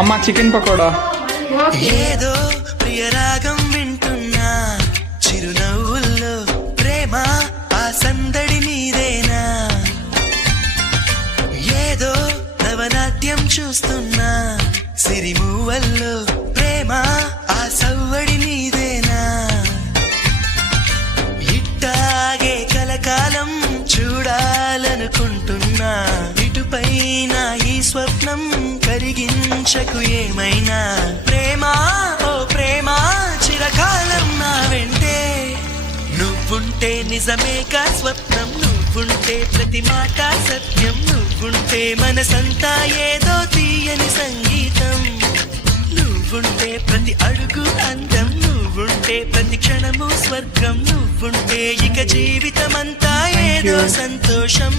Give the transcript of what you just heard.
అమ్మ చికెన్ పకోడా. ఏదో ప్రియరాగం వింటున్నా, చిరునవ్వుల్లో ప్రేమ ఆ సందడి నీదేనా. ఏదో నవనాట్యం చూస్తున్నా, సిరిమూవల్లో ప్రేమ ఆ సవ్వడి నీదేనా. ఇట్టాగే కలకాలం చూడాలనుకుంటున్నా, ఇటుపైన ఈ స్వప్నం కరిగించకు ఏమైనా. ప్రేమ ఓ ప్రేమ చిరకాలం నా వెంటే, నువ్వుంటే నిజమేగా స్వప్నం, నువ్వుంటే ప్రతి మాట సత్యం, నువ్వుంటే మనసంతా ఏదో తీయని సంగీతం, నువ్వుంటే ప్రతి అడుగు అందం, నువ్వుంటే ప్రతి క్షణము స్వర్గం, నువ్వుంటే ఇక జీవితమంతా ఏదో సంతోషం.